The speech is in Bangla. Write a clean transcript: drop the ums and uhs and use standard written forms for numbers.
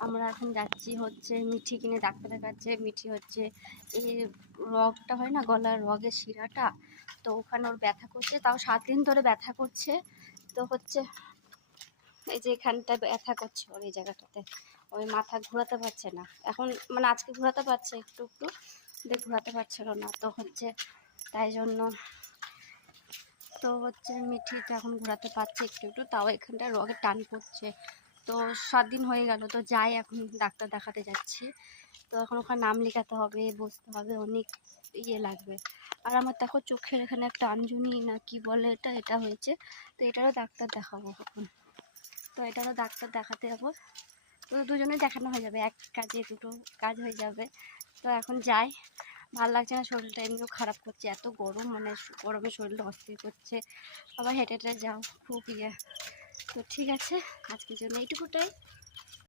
আমরা এখন যাচ্ছি হচ্ছে মিঠি কিনে ডাক্তার দেখাচ্ছে। মিঠি হচ্ছে এই রগটা হয় না, গলার রগের শিরাটা, তো ওখানে ওর ব্যথা করছে, তাও 7 দিন ধরে ব্যথা করছে। তো হচ্ছে এই যে এখানটা ব্যথা করছে ওর, এই জায়গাটাতে ওই মাথা ঘোরাতে পারছে না এখন, মানে আজকে ঘোরাতে পারছে একটু একটু, ঘোরাতে পারছিল না। তো হচ্ছে তাই জন্য তো হচ্ছে মিঠিটা এখন ঘোরাতে পারছে একটু একটু, তাও এখানটা রগের টান পড়ছে। তো 7 দিন হয়ে গেল, তো যাই এখন ডাক্তার দেখাতে যাচ্ছি। তো এখন ওখানে নাম লেখাতে হবে, বসতে হবে, অনেক লাগবে। আর আমার দেখো চোখের এখানে একটা আঞ্জনি না কি বলে এটা হয়েছে, তো এটারও ডাক্তার দেখাবো এখন। তো এটারও ডাক্তার দেখাতে যাবো, তো দুজনে দেখানো হয়ে যাবে, এক কাজে দুটো কাজ হয়ে যাবে। তো এখন যাই, ভালো লাগছে না, শরীরটা এমনিও খারাপ করছে, এত গরম, মানে গরমে শরীরটা অস্থির করছে, আবার হেঁটে হেঁটে যাও খুব তো ঠিক আছে, আজকের জন্য এইটুকুটাই।